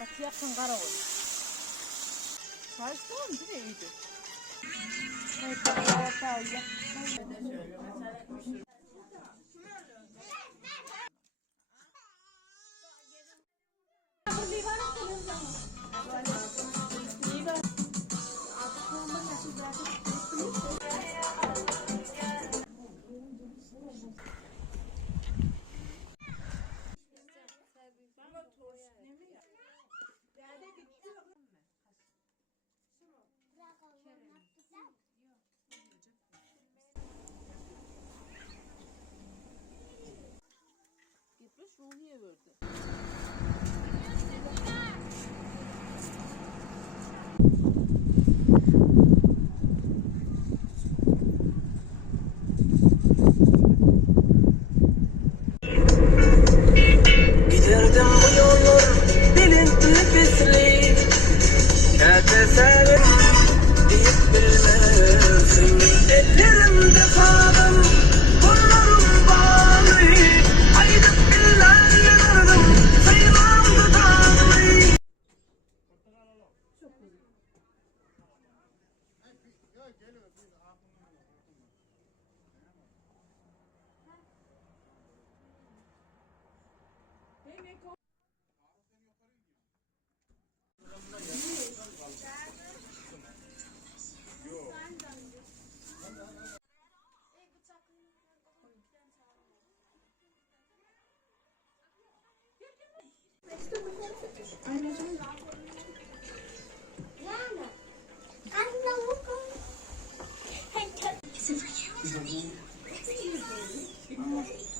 Bak yapsan kara olur. Karşı tamam mı? Değil mi? İyice. Gitmiş Ruhiye verdi. Giderdim bu yollar bilinçli pisli. Keteserim deyip bilmezsin. Ellerimde kaldım, kollarım bağlı. Aydık biller yanardım, sayılan dudağlı. Çok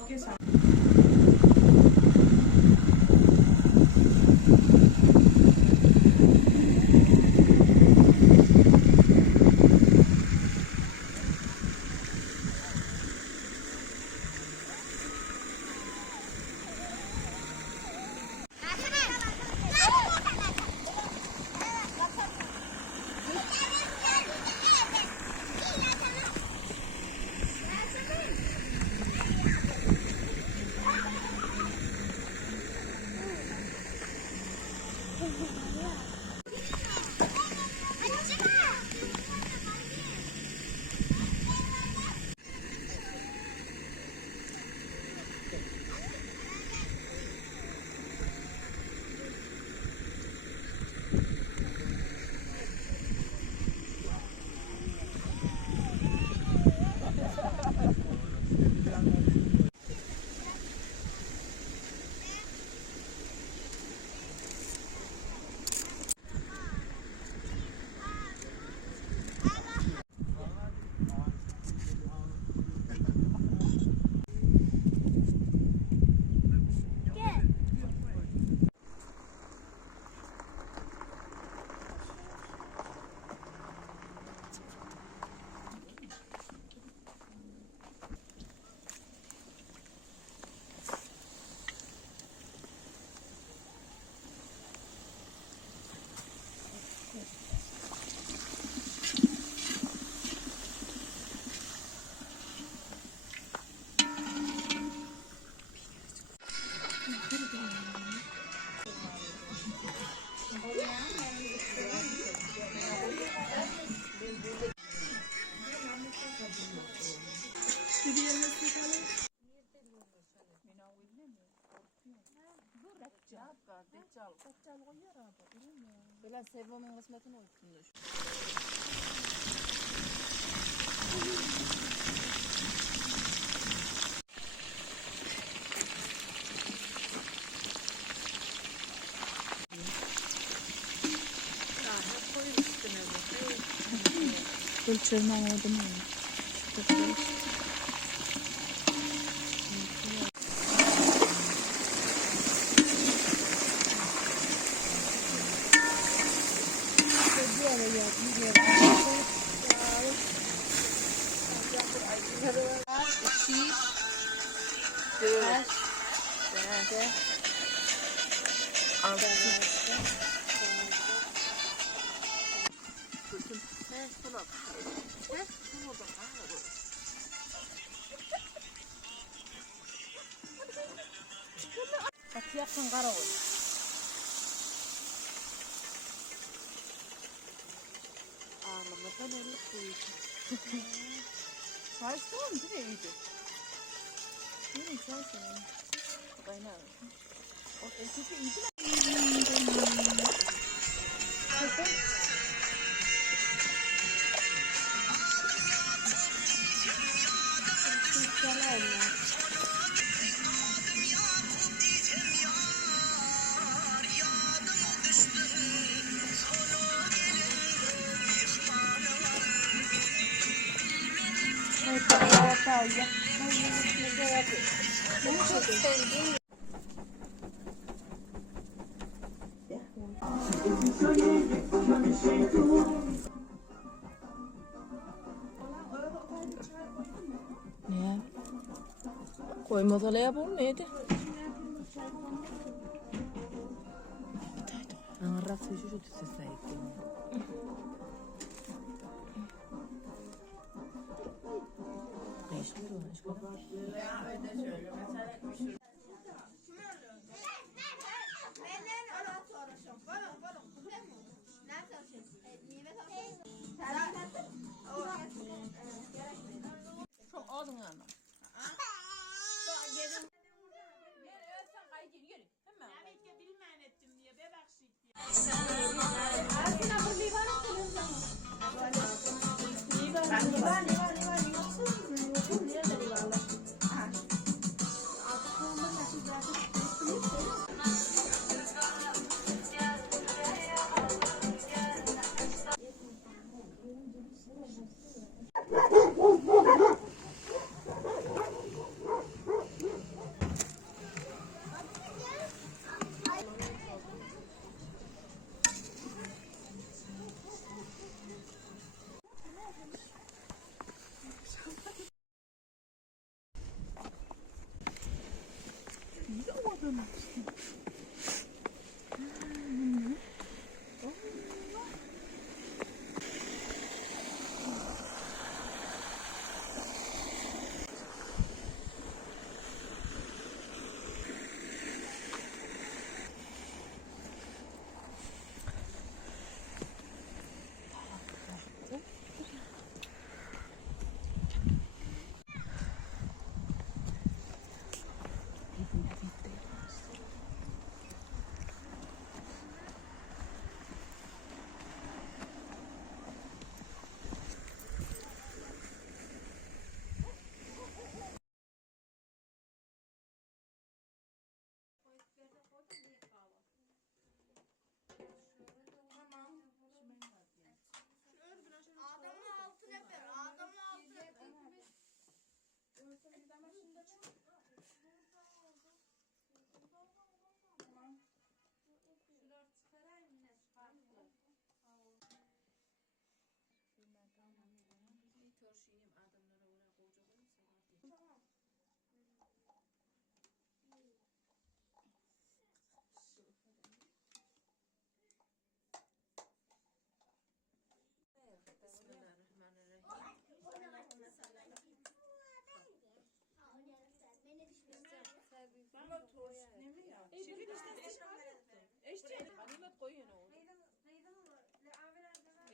güzel. Böyle sevmemin kısmetini okutmuş. Ölçülmem oldu mu? Ay, Kaç? 5, 6. Bütün her sulak. Her sulak. Katı yapan kara olur. Ağlamadan öyle koyacağım. Çay soğan değil mi iyice? Benim çay soğan. Kaynar. O öteki iyice mi? Ne? Koymaz alaya bu neydi? Angarrak suyu şu tüsü sayık. Değişmiyor ona işte. Çok ağzın yanına.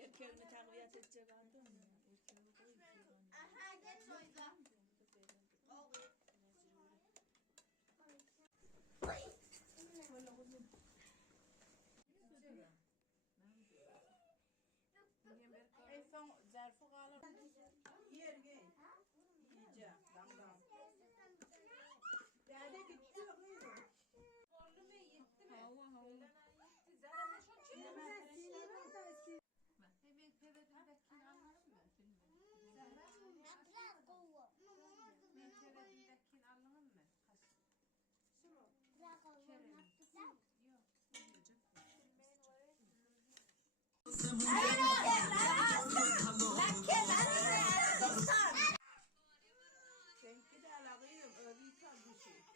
Erkeğini takviyat edecek anladın mı? Aha geç oyda. Son zarfı kalır. Yer gel. Yiyeceğim. Damdan. Dede gitti bakıyor. Orlu mu yetti mi? Hava hava. Zaten şu çiğnemez. Metevedindekini anladın mı? Metevedindekini anladın mı? Seninki de alakıyım. Öyle yıkar bir şey.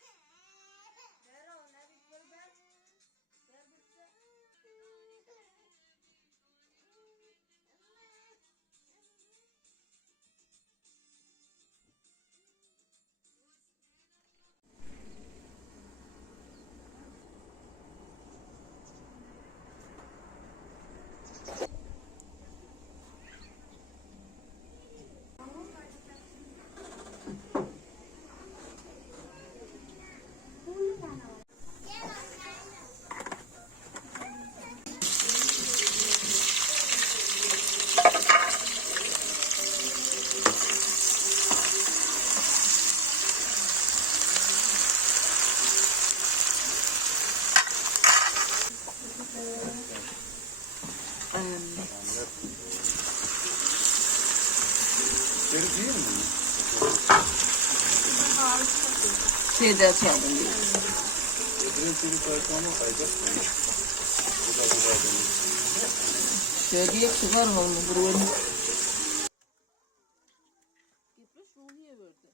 Geri değil mi? Şeyde açalım diye. Öbürün sürü sayfamı kayacak. Bu da benim. Şöyle çıkar onu buraya. Gitmiş Ruhiye verdi.